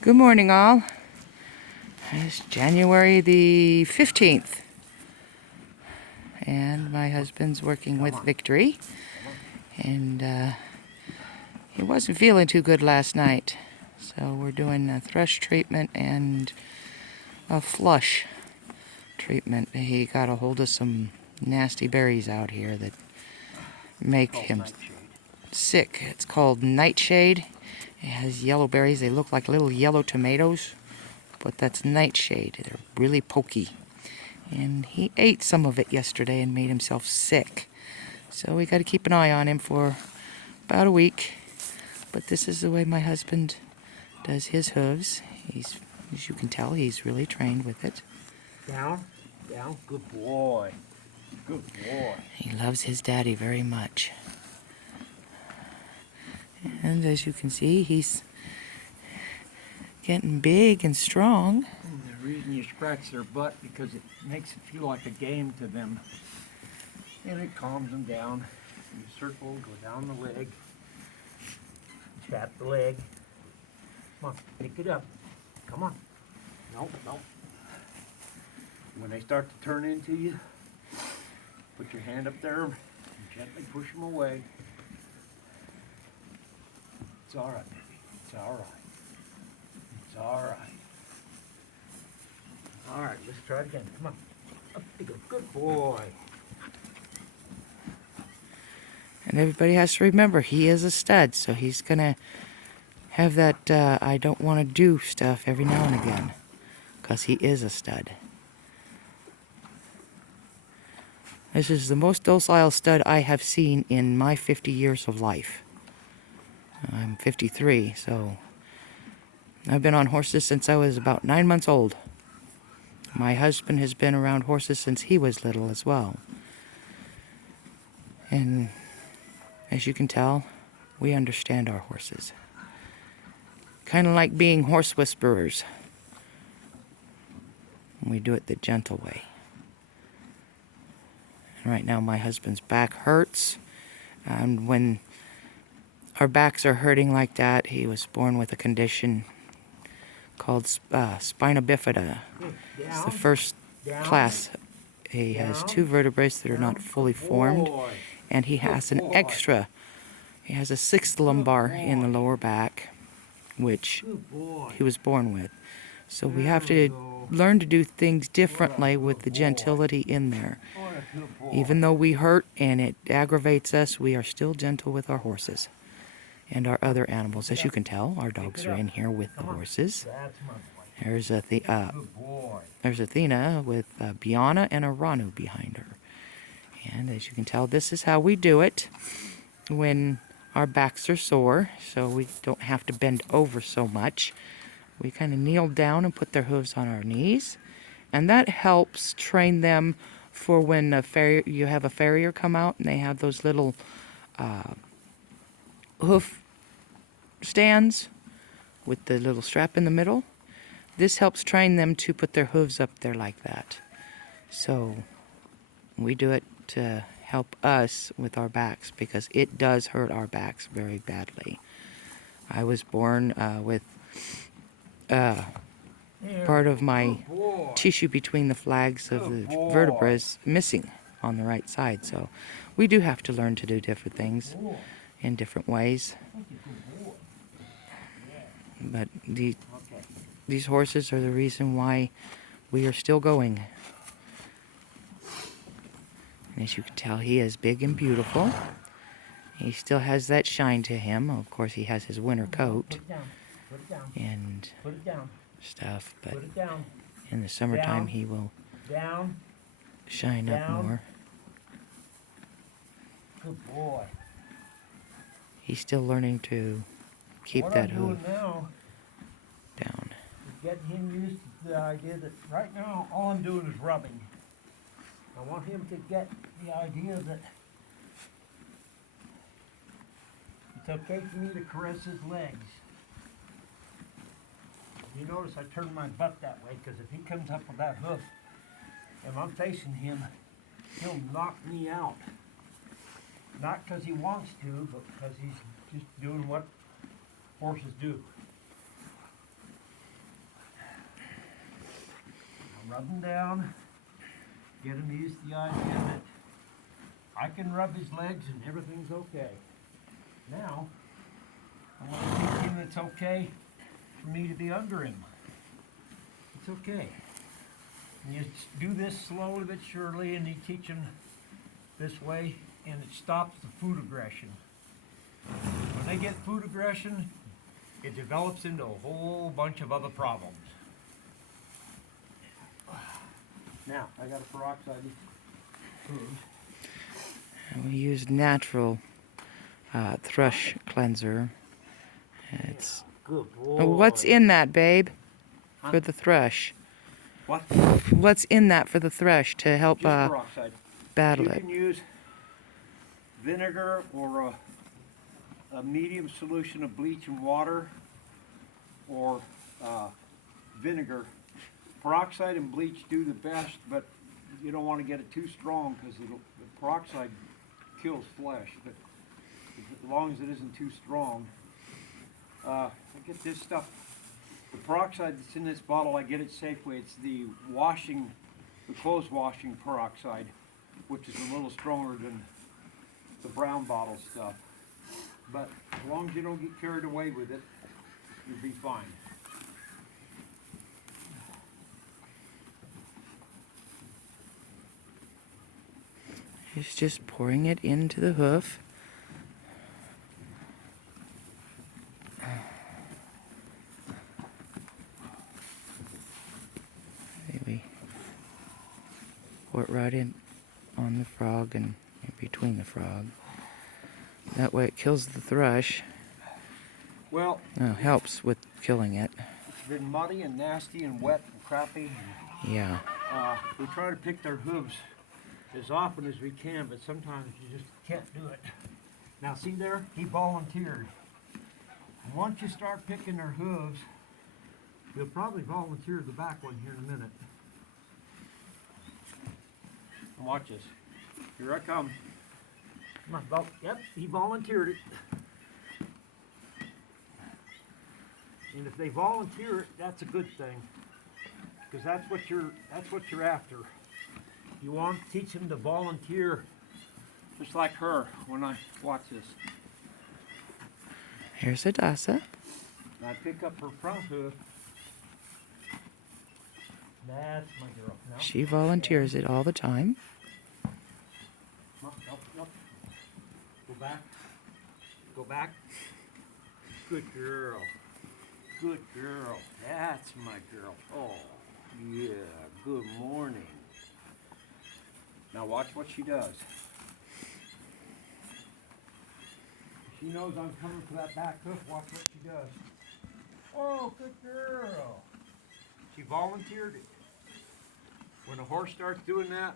Good morning, all. It's January the 15th, and my husband's working with Victory, and he wasn't feeling too good last night, so we're doing a thrush treatment and a flush treatment. He got a hold of some nasty berries out here that make him sick. It's called nightshade. It has yellow berries. They look like little yellow tomatoes, but that's nightshade. They're really pokey. And he ate some of it yesterday and made himself sick. So we got to keep an eye on him for about a week. But this is the way my husband does his hooves. As you can tell, he's really trained with it. Down, down, good boy. Good boy. He loves his daddy very much. And as you can see, he's getting big and strong. The reason you scratch their butt because it makes it feel like a game to them. And it calms them down. You circle, go down the leg. Tap the leg. Come on, pick it up. Come on. No, no. When they start to turn into you, put your hand up there and gently push them away. It's all right, baby. It's all right. It's all right. All right, let's try it again. Come on. Up you go. Good boy. And everybody has to remember, he is a stud, so he's going to have that I don't want to do stuff every now and again, because he is a stud. This is the most docile stud I have seen in my 50 years of life. I'm 53, so I've been on horses since I was about 9 months old. My husband has been around horses since he was little as well. And as you can tell, we understand our horses. Kind of like being horse whisperers. We do it the gentle way. And right now my husband's back hurts. And when our backs are hurting like that, he was born with a condition called spina bifida. It's the first class. He has two vertebrae that are not fully formed, and he has an extra. He has a sixth lumbar in the lower back, which he was born with. So we have to learn to do things differently with the gentility in there. Even though we hurt and it aggravates us, we are still gentle with our horses and our other animals. As you can tell, our dogs are in here with the horses. There's Athena with Biana and a Ranu behind her. And as you can tell, this is how we do it when our backs are sore, so we don't have to bend over so much. We kind of kneel down and put their hooves on our knees, and that helps train them for when you have a farrier come out and they have those little hoof stands with the little strap in the middle. This helps train them to put their hooves up there like that. So we do it to help us with our backs because it does hurt our backs very badly. I was born with part of my tissue between the flags of the vertebrae missing on the right side. So we do have to learn to do different things in different ways. But these horses are the reason why we are still going. And as you can tell, he is big and beautiful. He still has that shine to him. Of course, he has his winter coat and stuff, but in the summertime he will shine up more. Good boy. He's still learning to keep that hoof down. Getting him used to the idea that right now all I'm doing is rubbing. I want him to get the idea that it's okay for me to caress his legs. You notice I turn my butt that way because if he comes up with that hoof and I'm facing him, he'll knock me out. Not because he wants to, but because he's just doing what horses do. rub them down, get him used to the idea that I can rub his legs and everything's okay. Now, I want to teach him it's okay for me to be under him. It's okay. And you do this slowly but surely, and you teach him this way, and it stops the food aggression. When they get food aggression, it develops into a whole bunch of other problems. Now, I got a peroxide food. And we use natural thrush cleanser. It's Good boy. what's in that, babe? Huh? For the thrush. What? What's in that for the thrush to help Just peroxide. battle You it? can use vinegar or a medium solution of bleach and water, or vinegar. Peroxide and bleach do the best, but you don't want to get it too strong because the peroxide kills flesh. But as long as it isn't too strong, I get this stuff. The peroxide that's in this bottle, I get it Safeway. It's the clothes washing peroxide, which is a little stronger than the brown bottle stuff. But as long as you don't get carried away with it, you'll be fine. He's just pouring it into the hoof. Maybe pour it right in on the frog and in between the frog. That way it kills the thrush. Well, Helps with killing it. it's been muddy and nasty and wet and crappy. Yeah. We try to pick their hooves as often as we can, but sometimes you just can't do it. Now see there, he volunteered. And once you start picking their hooves, he'll probably volunteer the back one here in a minute. And watch this. Here I come. Come on, yep, he volunteered it. And if they volunteer it, that's a good thing, because that's what you're after. You want to teach them to volunteer, just like her. When I watch this, Here's Adasa. and I pick up her front hoof. That's my girl. No. She volunteers it all the time. No. Go back. Go back. Good girl. Good girl. That's my girl. Oh, yeah. Good morning. Now watch what she does. She knows I'm coming for that back hoof. Watch what she does. Oh, good girl. She volunteered it. When a horse starts doing that,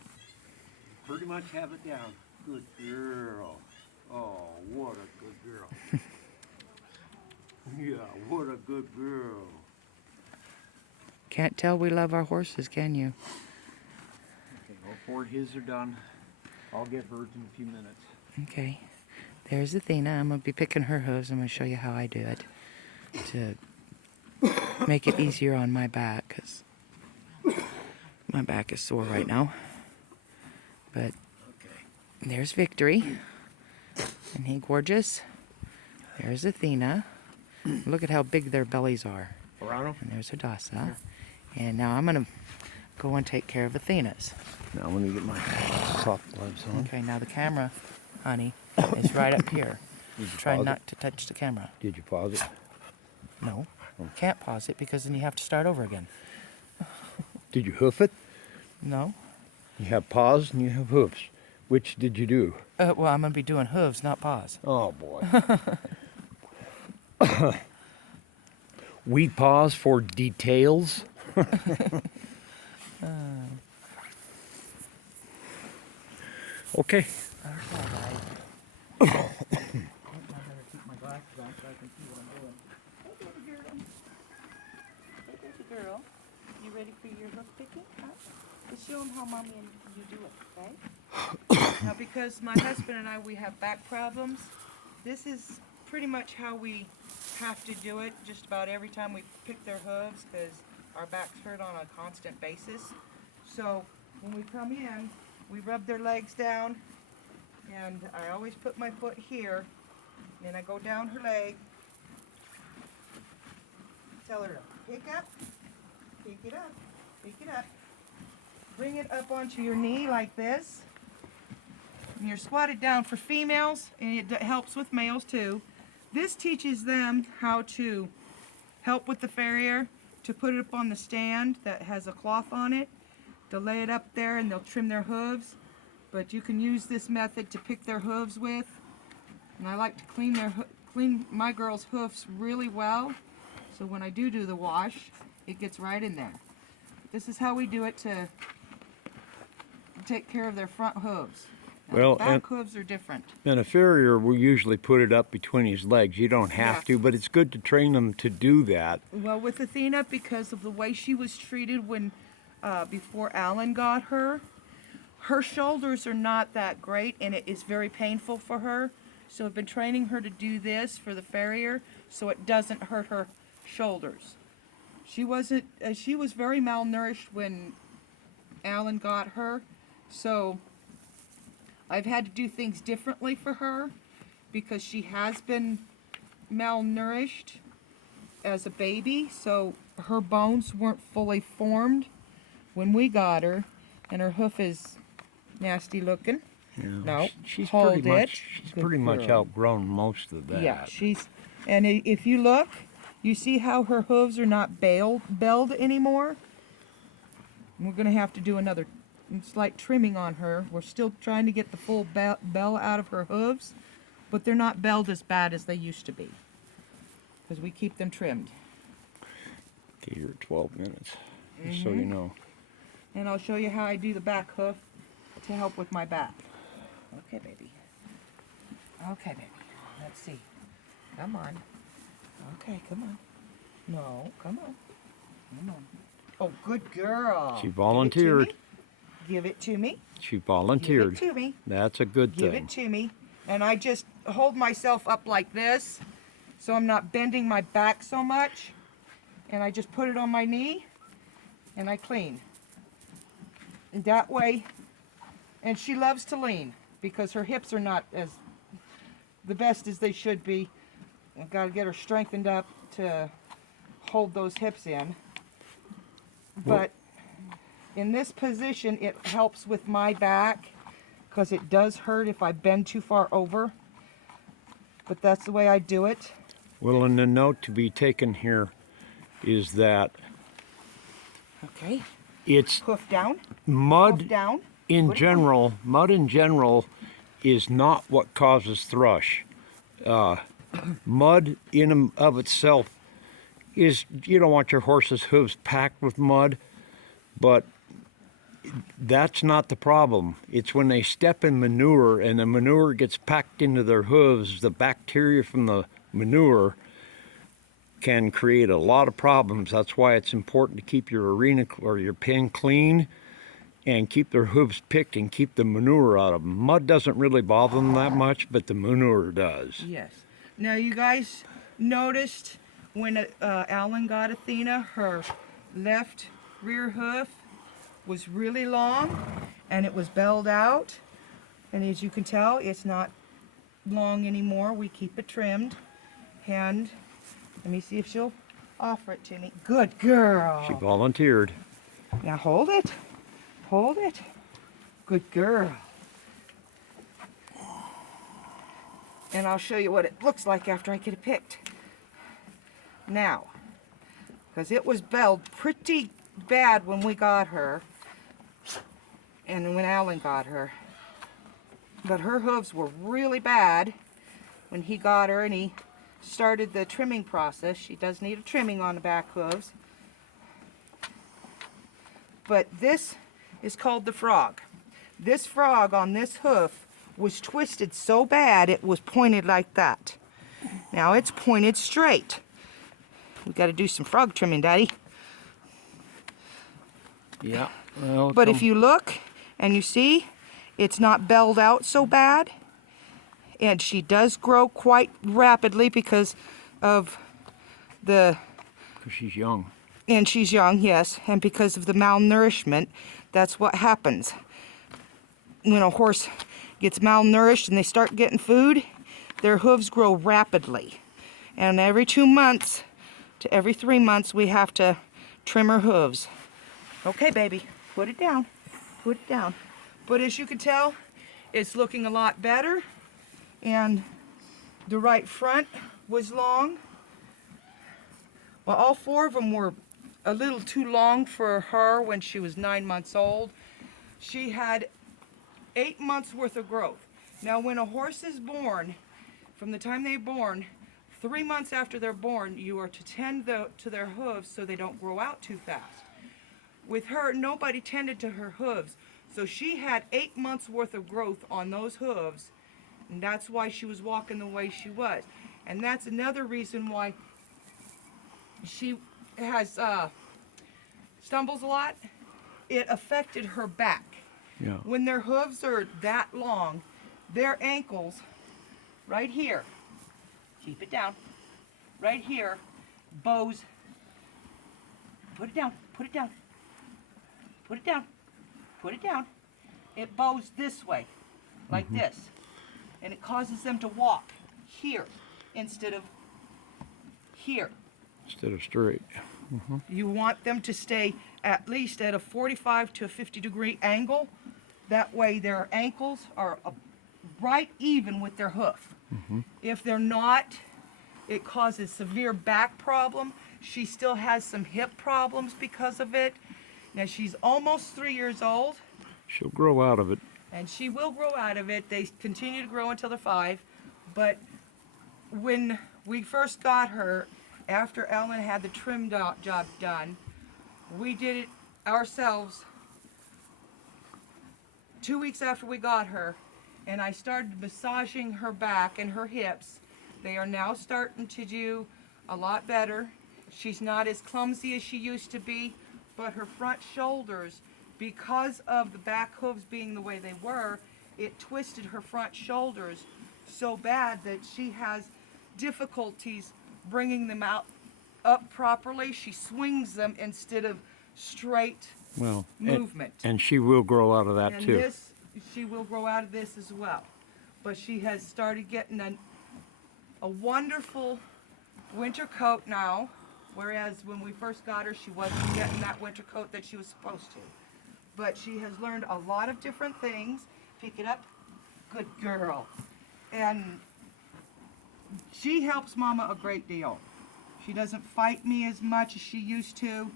you pretty much have it down. Good girl. Oh, what a good girl. Yeah, what a good girl. Can't tell we love our horses, can you? Okay, all four of his are done. I'll get hers in a few minutes. Okay. There's Athena. I'm going to be picking her hooves. I'm going to show you how I do it to make it easier on my back, because my back is sore right now. But Okay. there's Victory. And he gorgeous. There's Athena. Look at how big their bellies are. Verano? And there's Adasa. And now I'm going to go and take care of Athena's. Now let me get my soft gloves on. Okay, now the camera, honey, is right up here. Did you Try pause not to touch the camera. it? Did you pause it? No. Can't pause it because then you have to start over again. Did you hoof it? No. You have paws and you have hoofs. Which did you do? Well, I'm going to be doing hooves, not paws. Oh boy. We pause for details. Okay. Keep my glasses on so I can see what I'm doing. Hey, baby girl. Hey, baby girl. You ready for your hook picking? Huh? Let's show them how mommy and you do it, okay? Now, because my husband and I, we have back problems, this is pretty much how we have to do it just about every time we pick their hooves, because our backs hurt on a constant basis. So when we come in, we rub their legs down, and I always put my foot here, and I go down her leg, tell her to pick it up, pick it up, bring it up onto your knee like this, and you're squatted down for females, and it helps with males too. This teaches them how to help with the farrier, to put it up on the stand that has a cloth on it, to lay it up there, and they'll trim their hooves. But you can use this method to pick their hooves with. And I like to clean my girls' hoofs really well, so when I do the wash, it gets right in there. This is how we do it to take care of their front hooves. Now, Well, back hooves are different. And a farrier will usually put it up between his legs. You don't have Yeah. to, but it's good to train them to do that. Well, with Athena, because of the way she was treated when before Alan got her, her shoulders are not that great, and it is very painful for her. So I've been training her to do this for the farrier, so it doesn't hurt her shoulders. She was very malnourished when Alan got her, so I've had to do things differently for her because she has been malnourished as a baby, so her bones weren't fully formed when we got her, and her hoof is nasty looking. You know, No, she's hold pretty it. much Good pretty much girl. outgrown most of that. Yeah, and if you look, you see how her hooves are not belled anymore? We're gonna have to do another slight trimming on her. We're still trying to get the full bell out of her hooves, but they're not belled as bad as they used to be, because we keep them trimmed. Okay, you're at 12 minutes, just so you know. And I'll show you how I do the back hoof to help with my back. Okay, baby. Okay, baby. Let's see. Come on. Okay, come on. No, come on. Come on. Oh, good girl. She volunteered. Give it to me. She Give volunteered. it to me. That's a good Give thing. it to me. And I just hold myself up like this, so I'm not bending my back so much. And I just put it on my knee, and I clean. And that way, and she loves to lean because her hips are not as the best as they should be. I've got to get her strengthened up to hold those hips in. But in this position, it helps with my back because it does hurt if I bend too far over. But that's the way I do it. Well, and the note to be taken here is that Okay. it's Hoof down. mud Hoof down. in Put it general. Mud in general is not what causes thrush. Mud in and of itself is, you don't want your horse's hooves packed with mud, but that's not the problem. It's when they step in manure and the manure gets packed into their hooves, the bacteria from the manure can create a lot of problems. That's why it's important to keep your arena or your pen clean and keep their hooves picked and keep the manure out of them. Mud doesn't really bother them that much, but the manure does. Yes. Now you guys noticed when Alan got Athena, her left rear hoof was really long and it was belled out. And as you can tell, it's not long anymore. We keep it trimmed. And let me see if she'll offer it to me. Good girl. She volunteered. Now hold it. Hold it. Good girl. And I'll show you what it looks like after I get it picked. Now, because it was belled pretty bad when we got her and when Alan got her. But her hooves were really bad when he got her and he started the trimming process. She does need a trimming on the back hooves. But this is called the frog. This frog on this hoof was twisted so bad it was pointed like that. Now it's pointed straight. We got to do some frog trimming, Daddy. Yeah. Well, But if you look and you see, it's not belled out so bad. And she does grow quite rapidly because of the, because she's young. And she's young, yes, and because of the malnourishment, that's what happens. When a horse gets malnourished and they start getting food, their hooves grow rapidly. And every 2 months to every 3 months, we have to trim her hooves. Okay, baby, put it down. Put it down. But as you can tell, it's looking a lot better. And the right front was long. Well, all 4 of them were a little too long for her when she was 9 months old. She had 8 months worth of growth. Now, when a horse is born, from the time they're born, 3 months after they're born, you are to tend to their hooves so they don't grow out too fast. With her, nobody tended to her hooves, so she had 8 months worth of growth on those hooves, and that's why she was walking the way she was. And that's another reason why she has stumbles a lot. It affected her back. Yeah. When their hooves are that long, their ankles, right here, keep it down, right here, bows, put it down, put it down, put it down, put it down. It bows this way, like this, and it causes them to walk here instead of here. Instead of straight. You want them to stay at least at a 45 to a 50-degree angle. That way their ankles are right even with their hoof. If they're not, it causes severe back problem. She still has some hip problems because of it. Now she's almost 3 years old. She'll grow out of it. And she will grow out of it. They continue to grow until they're 5. But when we first got her, after Ellen had the trim job done, we did it ourselves 2 weeks after we got her, and I started massaging her back and her hips. They are now starting to do a lot better. She's not as clumsy as she used to be, but her front shoulders, because of the back hooves being the way they were, it twisted her front shoulders so bad that she has difficulties bringing them out up properly. She swings them instead of straight Well, movement. and she will grow out of that And too. this, she will grow out of this as well. But she has started getting a wonderful winter coat now, whereas when we first got her, she wasn't getting that winter coat that she was supposed to. But she has learned a lot of different things. Pick it up. Good girl. And she helps Mama a great deal. She doesn't fight me as much as she used to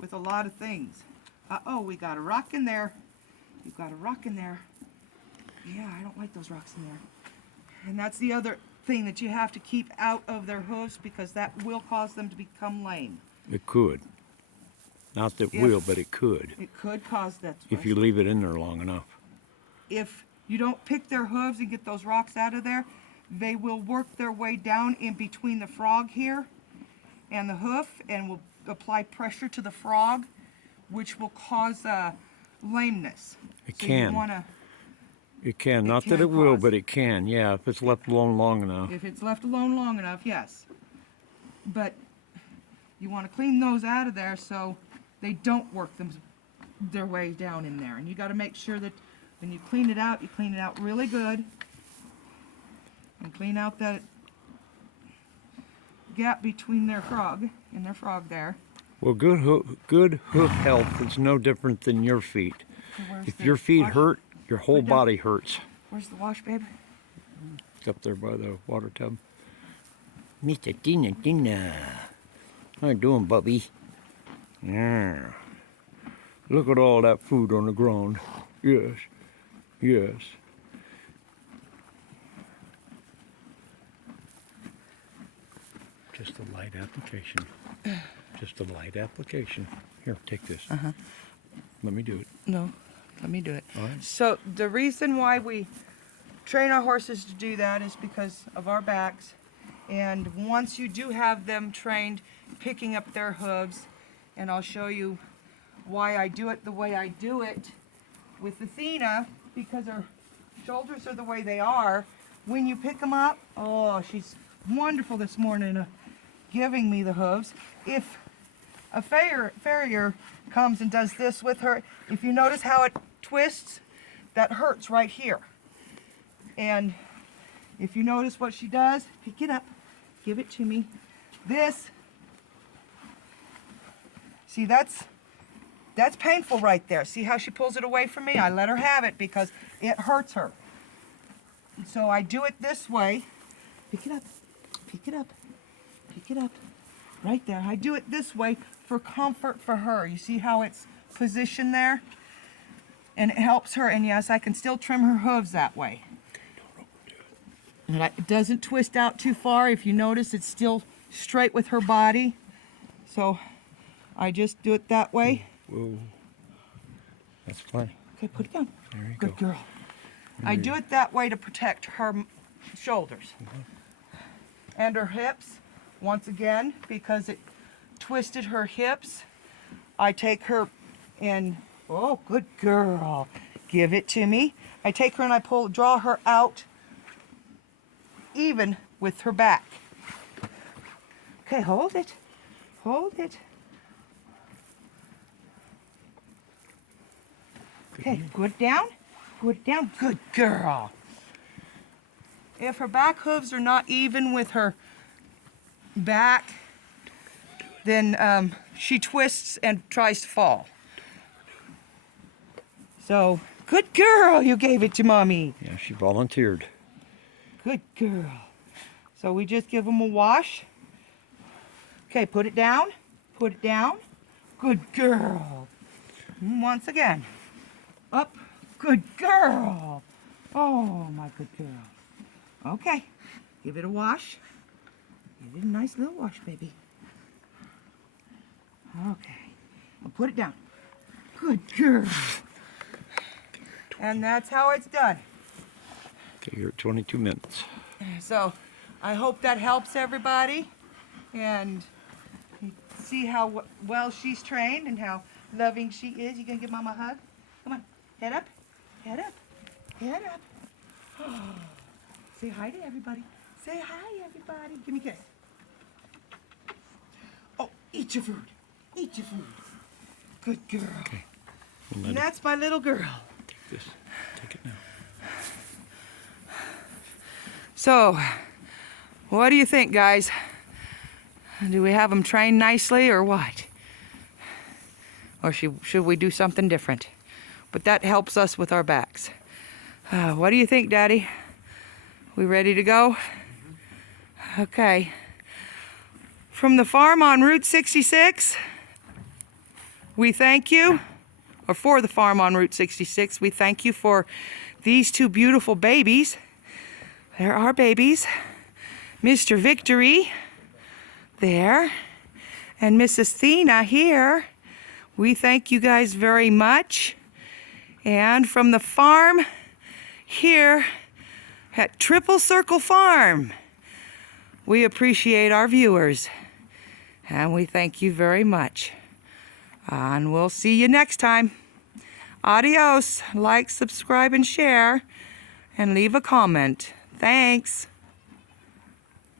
with a lot of things. Uh-oh, we got a rock in there. You've got a rock in there. Yeah, I don't like those rocks in there. And that's the other thing that you have to keep out of their hooves, because that will cause them to become lame. It could. Not that If- will, but it could. It could cause that. If you leave it in there long enough. If you don't pick their hooves and get those rocks out of there, they will work their way down in between the frog here and the hoof, and will apply pressure to the frog, which will cause lameness. It So can. You wanna, It can. It Not that can it will, cause- but it can. Yeah, if it's left alone long enough. if it's left alone long enough, yes. But you want to clean those out of there so they don't work their way down in there. And you got to make sure that when you clean it out really good. And clean out that gap between their frog and their frog there. Well, good hoof health is no different than your feet. So where's If the your feet wash? hurt, your whole Put it down. body hurts. Where's the wash, babe? It's up there by the water tub. Mr. Tina. How you doing, Bubby? Yeah. Look at all that food on the ground. Yes. Yes. Just a light application. Just a light application. Here, take this. Let me do it. No, let me do it. All right. So the reason why we train our horses to do that is because of our backs. And once you do have them trained picking up their hooves, and I'll show you why I do it the way I do it with Athena, because her shoulders are the way they are. When you pick them up, oh, she's wonderful this morning giving me the hooves. If a farrier comes and does this with her, if you notice how it twists, that hurts right here. And if you notice what she does, pick it up, give it to me. This, see, that's painful right there. See how she pulls it away from me? I let her have it because it hurts her. And so I do it this way. Pick it up, pick it up, pick it up. Right there. I do it this way for comfort for her. You see how it's positioned there? And it helps her. And yes, I can still trim her hooves that way. And it doesn't twist out too far. If you notice, it's still straight with her body. So I just do it that way. Whoa. That's funny. Okay, put it down. There you Good go. girl. I do it that way to protect her shoulders and her hips. Once again, because it twisted her hips, I take her and, oh, good girl. Give it to me. I take her and I draw her out even with her back. Okay, hold it. Hold it. Okay, put it down. Put it down. Good girl. If her back hooves are not even with her back, then she twists and tries to fall. So, good girl, you gave it to Mommy. Yeah, she volunteered. Good girl. So we just give them a wash. Okay, put it down. Put it down. Good girl. And once again. Up. Good girl. Oh, my good girl. Okay, give it a wash. Give it a nice little wash, baby. Okay, I'll put it down. Good girl. And that's how it's done. Okay, you're at 22 minutes. So I hope that helps everybody. And you see how well she's trained and how loving she is. You gonna give Mama a hug? Come on, head up, head up, head up. Say hi to everybody. Say hi, everybody. Give me a kiss. Oh, eat your food. Eat your food. Good girl. Okay. And that's my little girl. Take this. Take it now. So, what do you think, guys? Do we have them trained nicely or what? Or should we do something different? But that helps us with our backs. What do you think, Daddy? We ready to go? Okay. From the farm on Route 66, we thank you, or for the farm on Route 66, we thank you for these two beautiful babies. There are babies. Mr. Victory, there, and Mrs. Thena here. We thank you guys very much. And from the farm here at Triple Circle Farm, we appreciate our viewers. And we thank you very much. And we'll see you next time. Adios. Like, subscribe, and share. And leave a comment. Thanks.